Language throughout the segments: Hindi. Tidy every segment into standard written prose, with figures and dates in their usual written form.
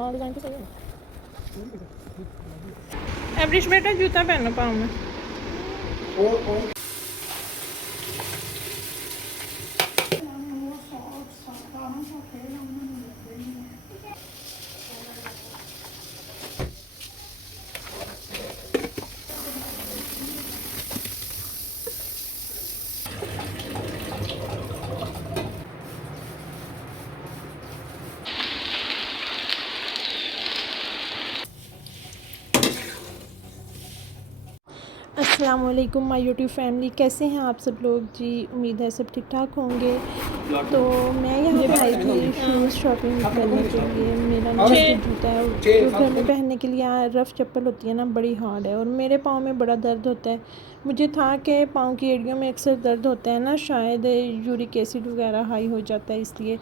हाँ डिज़ाइन तो सही है। एवरेज बेटा जूता पहनो पाँव में। अस्सलाम वालेकुम माय यूट्यूब फैमिली, कैसे हैं आप सब लोग जी। उम्मीद है सब ठीक ठाक होंगे। तो मैं यहाँ पे आई थी शूज़ शॉपिंग करने के लिए। मेरा ना जो जूता है जो घर में पहनने के लिए रफ़ चप्पल होती है ना, बड़ी हार्ड है और मेरे पाँव में बड़ा दर्द होता है। मुझे था कि पाँव की एड़ियों में अक्सर दर्द होता है ना, शायद यूरिक एसिड वगैरह हाई हो जाता है इसलिए।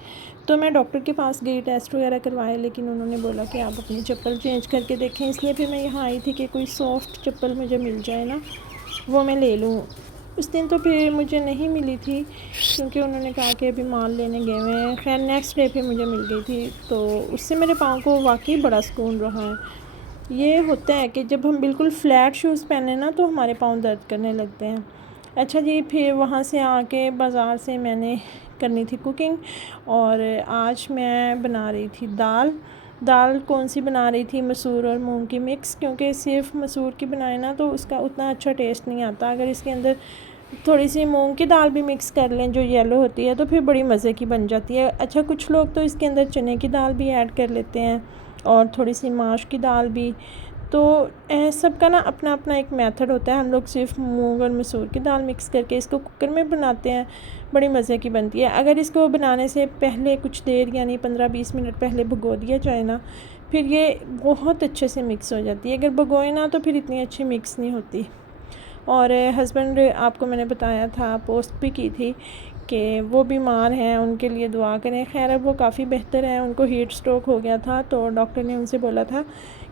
तो मैं डॉक्टर के पास गई, टेस्ट वगैरह करवाए, लेकिन उन्होंने बोला कि आप अपनी चप्पल चेंज करके देखें। इसलिए फिर मैं यहाँ आई थी कि कोई सॉफ्ट चप्पल मुझे मिल जाए ना, वो मैं ले लूँ। उस दिन तो फिर मुझे नहीं मिली थी क्योंकि उन्होंने कहा कि अभी माल लेने गए हुए हैं। खैर नेक्स्ट डे फिर मुझे मिल गई थी, तो उससे मेरे पाँव को वाकई बड़ा सुकून रहा है। ये होता है कि जब हम बिल्कुल फ़्लैट शूज़ पहने ना तो हमारे पाँव दर्द करने लगते हैं। अच्छा जी, फिर वहाँ से आके बाज़ार से मैंने करनी थी कुकिंग और आज मैं बना रही थी दाल कौन सी बना रही थी, मसूर और मूंग की मिक्स। क्योंकि सिर्फ मसूर की बनाए ना तो उसका उतना अच्छा टेस्ट नहीं आता। अगर इसके अंदर थोड़ी सी मूंग की दाल भी मिक्स कर लें जो येलो होती है तो फिर बड़ी मज़े की बन जाती है। अच्छा, कुछ लोग तो इसके अंदर चने की दाल भी ऐड कर लेते हैं और थोड़ी सी माश की दाल भी। तो सबका ना अपना अपना एक मेथड होता है। हम लोग सिर्फ मूंग और मसूर की दाल मिक्स करके इसको कुकर में बनाते हैं, बड़ी मज़े की बनती है। अगर इसको बनाने से पहले कुछ देर यानी 15-20 मिनट पहले भिगो दिया जाए ना, फिर ये बहुत अच्छे से मिक्स हो जाती है। अगर भिगोए ना तो फिर इतनी अच्छी मिक्स नहीं होती। और हस्बैंड, आपको मैंने बताया था, पोस्ट भी की थी कि वो बीमार हैं, उनके लिए दुआ करें। खैर अब वो काफ़ी बेहतर है, उनको हीट स्ट्रोक हो गया था तो डॉक्टर ने उनसे बोला था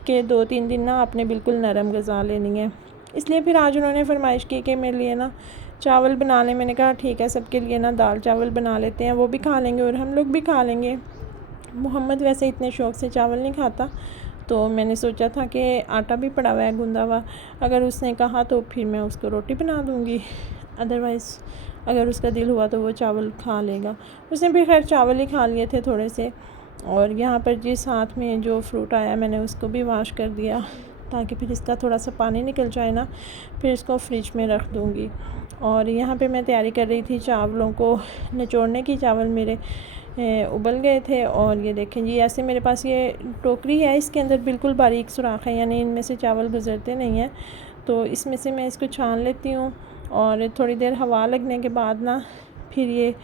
कि 2-3 दिन ना आपने बिल्कुल नरम ग़िज़ा लेनी है। इसलिए फिर आज उन्होंने फरमाइश की कि मेरे लिए ना चावल बना लें। मैंने कहा ठीक है, सबके लिए ना दाल चावल बना लेते हैं, वो भी खा लेंगे और हम लोग भी खा लेंगे। मोहम्मद वैसे इतने शौक़ से चावल नहीं खाता, तो मैंने सोचा था कि आटा भी पड़ा हुआ है गूंदा हुआ, अगर उसने कहा तो फिर मैं उसको रोटी बना दूँगी। अदरवाइज़ अगर उसका दिल हुआ तो वो चावल खा लेगा। उसने भी खैर चावल ही खा लिए थे थोड़े से। और यहाँ पर जी साथ में जो फ्रूट आया मैंने उसको भी वॉश कर दिया ताकि फिर इसका थोड़ा सा पानी निकल जाए ना, फिर इसको फ्रिज में रख दूँगी। और यहाँ पे मैं तैयारी कर रही थी चावलों को निचोड़ने की। चावल मेरे उबल गए थे और ये देखें जी, ऐसे मेरे पास ये टोकरी है, इसके अंदर बिल्कुल बारीक सुराख है, यानी इनमें से चावल गुज़रते नहीं हैं। तो इसमें से मैं इसको छान लेती हूँ और थोड़ी देर हवा लगने के बाद ना फिर ये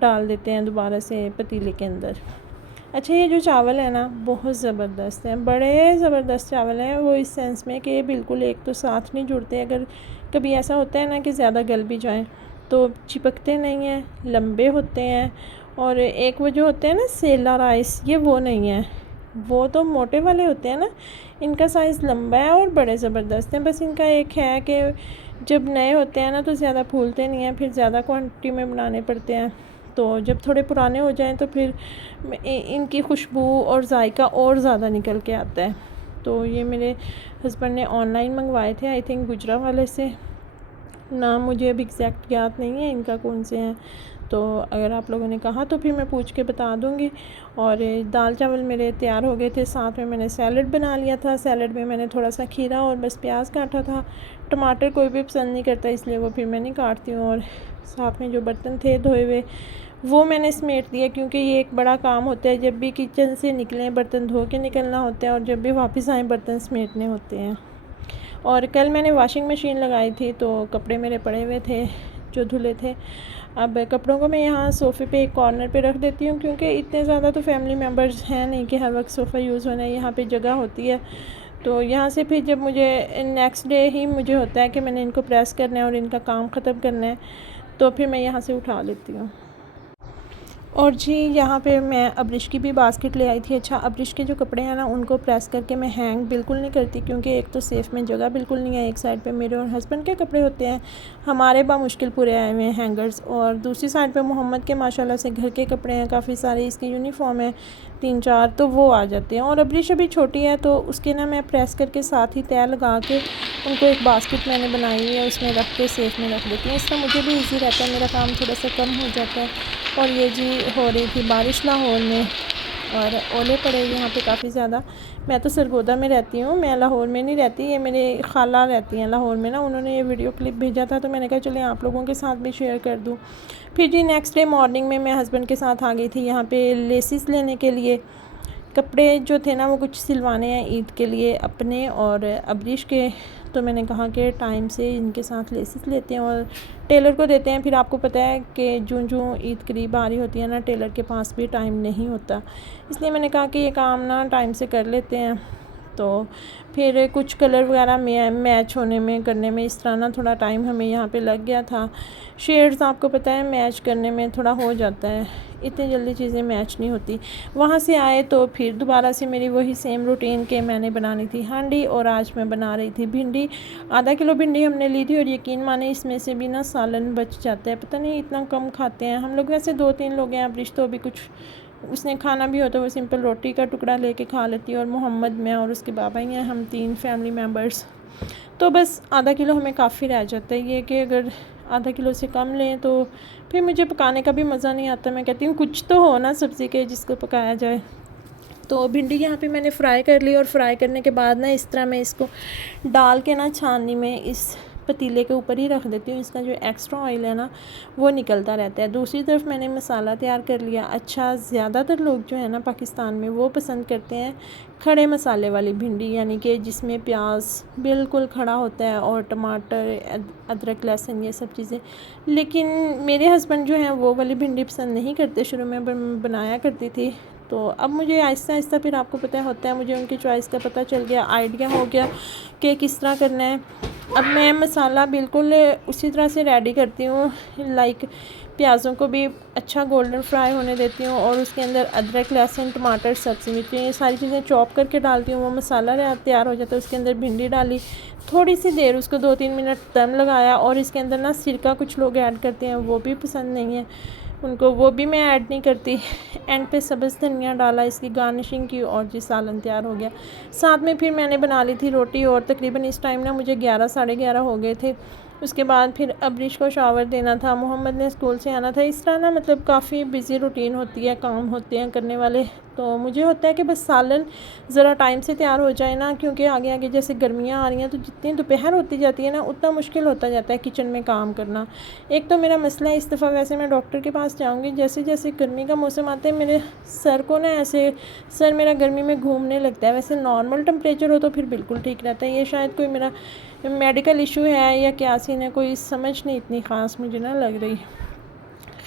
डाल देते हैं दोबारा से पतीले के अंदर। अच्छा, ये जो चावल है ना बहुत ज़बरदस्त हैं, बड़े ज़बरदस्त चावल हैं। वो इस सेंस में कि बिल्कुल एक तो साथ नहीं जुड़ते। अगर कभी ऐसा होता है ना कि ज़्यादा गल भी जाएँ तो चिपकते नहीं हैं, लंबे होते हैं। और एक वो जो होते हैं ना सेला राइस, ये वो नहीं है, वो तो मोटे वाले होते हैं ना। इनका साइज़ लंबा है और बड़े ज़बरदस्त हैं। बस इनका एक है कि जब नए होते हैं ना तो ज़्यादा फूलते नहीं हैं, फिर ज़्यादा क्वांटिटी में बनाने पड़ते हैं। तो जब थोड़े पुराने हो जाएं तो फिर इनकी खुशबू और जायका और ज़्यादा निकल के आता है। तो ये मेरे हस्बैंड ने ऑनलाइन मंगवाए थे, आई थिंक गुजरा वाले से। नाम मुझे अभी एग्जैक्ट याद नहीं है इनका कौन से हैं, तो अगर आप लोगों ने कहा तो फिर मैं पूछ के बता दूँगी। और दाल चावल मेरे तैयार हो गए थे। साथ में मैंने सैलड बना लिया था। सैलड में मैंने थोड़ा सा खीरा और बस प्याज काटा था। टमाटर कोई भी पसंद नहीं करता, इसलिए वो फिर मैं नहीं काटती हूँ। और साथ में जो बर्तन थे धोए हुए वो मैंने समेट दिया, क्योंकि ये एक बड़ा काम होता है। जब भी किचन से निकलें बर्तन धो के निकलना होता है और जब भी वापस आएँ बर्तन समेटने होते हैं। और कल मैंने वॉशिंग मशीन लगाई थी तो कपड़े मेरे पड़े हुए थे जो धुले थे। अब कपड़ों को मैं यहाँ सोफ़े पे एक कॉर्नर पे रख देती हूँ, क्योंकि इतने ज़्यादा तो फैमिली मेम्बर्स हैं नहीं कि हर वक्त सोफ़ा यूज़ होना है। यहाँ पे जगह होती है, तो यहाँ से फिर जब मुझे नेक्स्ट डे ही मुझे होता है कि मैंने इनको प्रेस करना है और इनका काम ख़त्म करना है, तो फिर मैं यहाँ से उठा लेती हूँ। और जी यहाँ पे मैं अब्रिश की भी बास्केट ले आई थी। अच्छा, अब्रिश के जो कपड़े हैं ना उनको प्रेस करके मैं हैंग बिल्कुल नहीं करती, क्योंकि एक तो सेफ़ में जगह बिल्कुल नहीं है। एक साइड पे मेरे और हस्बैंड के कपड़े होते हैं, हमारे बामुश्किल पूरे आए हुए हैं हैंगर्स, और दूसरी साइड पे मोहम्मद के माशाल्लाह से घर के कपड़े हैं काफ़ी सारे, इसकी यूनिफॉर्म है। 3-4 तो वो आ जाते हैं। और अबरीश अभी छोटी है तो उसके ना मैं प्रेस करके साथ ही तय लगा के उनको एक बास्केट मैंने बनाई हुई है, उसमें रख के सेफ में रख देती हूँ। इससे मुझे भी इजी रहता है, मेरा काम थोड़ा सा कम हो जाता है। और ये जी हो रही थी बारिश लाहौर में और ओले पड़े यहाँ पे काफ़ी ज़्यादा। मैं तो सरगोदा में रहती हूँ, मैं लाहौर में नहीं रहती, ये मेरे खाला रहती हैं लाहौर में ना। उन्होंने ये वीडियो क्लिप भेजा था तो मैंने कहा चलिए आप लोगों के साथ भी शेयर कर दूँ। फिर जी नेक्स्ट डे मॉर्निंग में मैं हस्बैंड के साथ आ गई थी यहाँ पे लेसिस लेने के लिए। कपड़े जो थे ना वो कुछ सिलवाने हैं ईद के लिए अपने और अबरीश के, तो मैंने कहा कि टाइम से इनके साथ लेसिस लेते हैं और टेलर को देते हैं। फिर आपको पता है कि जूं ईद करीब आ रही होती है ना, टेलर के पास भी टाइम नहीं होता, इसलिए मैंने कहा कि ये काम ना टाइम से कर लेते हैं। तो फिर कुछ कलर वगैरह मैच होने में करने में इस तरह ना थोड़ा टाइम हमें यहाँ पे लग गया था। शेड्स आपको पता है मैच करने में थोड़ा हो जाता है, इतनी जल्दी चीज़ें मैच नहीं होती। वहाँ से आए तो फिर दोबारा से मेरी वही सेम रूटीन के मैंने बनानी थी हांडी और आज मैं बना रही थी भिंडी। आधा किलो भिंडी हमने ली थी और यकीन माने इसमें से भी ना सालन बच जाता है, पता नहीं इतना कम खाते हैं हम लोग। वैसे 2-3 लोग हैं, अबरीश तो अभी कुछ उसने खाना भी होता है वो सिंपल रोटी का टुकड़ा लेके खा लेती है और मोहम्मद, मैं और उसके बाबा ही हैं, हम 3 फैमिली मेम्बर्स। तो बस आधा किलो हमें काफ़ी रह जाता है। ये कि अगर आधा किलो से कम लें तो फिर मुझे पकाने का भी मज़ा नहीं आता। मैं कहती हूँ कुछ तो हो ना सब्ज़ी के जिसको पकाया जाए। तो भिंडी यहाँ पे मैंने फ्राई कर ली और फ्राई करने के बाद ना इस तरह मैं इसको डाल के ना छाननी में इस पतीले के ऊपर ही रख देती हूँ। इसका जो एक्स्ट्रा ऑयल है ना वो निकलता रहता है। दूसरी तरफ मैंने मसाला तैयार कर लिया। अच्छा, ज़्यादातर लोग जो है ना पाकिस्तान में वो पसंद करते हैं खड़े मसाले वाली भिंडी, यानी कि जिसमें प्याज बिल्कुल खड़ा होता है और टमाटर, अदरक, लहसुन, ये सब चीज़ें। लेकिन मेरे हस्बैंड जो हैं वो वाली भिंडी पसंद नहीं करते। शुरू में बनाया करती थी, तो अब मुझे आहिस्ता आहिस्ता फिर आपको पता होता है, मुझे उनकी चॉइस का पता चल गया, आइडिया हो गया कि किस तरह करना है। अब मैं मसाला बिल्कुल उसी तरह से रेडी करती हूँ, लाइक प्याज़ों को भी अच्छा गोल्डन फ्राई होने देती हूँ और उसके अंदर अदरक, लहसुन, टमाटर, सब्ज़ी, मिर्ची, ये सारी चीज़ें चॉप करके डालती हूँ। वो मसाला तैयार हो जाता है, उसके अंदर भिंडी डाली, थोड़ी सी देर उसको 2-3 मिनट दम लगाया और इसके अंदर ना सिरका कुछ लोग ऐड करते हैं, वो भी पसंद नहीं है उनको, वो भी मैं ऐड नहीं करती। एंड पे सब्ज़ धनिया डाला इसकी गार्निशिंग की और जी सालन तैयार हो गया। साथ में फिर मैंने बना ली थी रोटी और तकरीबन इस टाइम ना मुझे 11 साढ़े 11 हो गए थे। उसके बाद फिर अबरीश को शावर देना था, मोहम्मद ने स्कूल से आना था। इस तरह ना मतलब काफ़ी बिज़ी रूटीन होती है, काम होते हैं करने वाले। तो मुझे होता है कि बस सालन ज़रा टाइम से तैयार हो जाए ना, क्योंकि आगे आगे जैसे गर्मियाँ आ रही हैं तो जितनी दोपहर होती जाती है ना उतना मुश्किल होता जाता है किचन में काम करना। एक तो मेरा मसला है, इस दफ़ा वैसे मैं डॉक्टर के पास जाऊँगी, जैसे जैसे गर्मी का मौसम आता है मेरे सर को ना ऐसे सर मेरा गर्मी में घूमने लगता है। वैसे नॉर्मल टेम्परेचर हो तो फिर बिल्कुल ठीक रहता है, ये शायद कोई मेरा मेडिकल इशू है या क्या सीन है, कोई समझ नहीं इतनी ख़ास मुझे ना लग रही।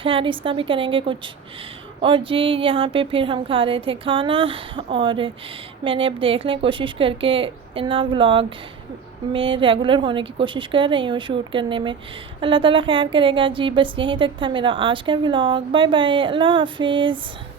खैर इसका भी करेंगे कुछ। और जी यहाँ पे फिर हम खा रहे थे खाना और मैंने अब देख लें कोशिश करके ना व्लॉग में रेगुलर होने की कोशिश कर रही हूँ शूट करने में। अल्लाह ताला खैर करेगा जी। बस यहीं तक था मेरा आज का व्लॉग। बाय बाय, अल्लाह हाफिज़।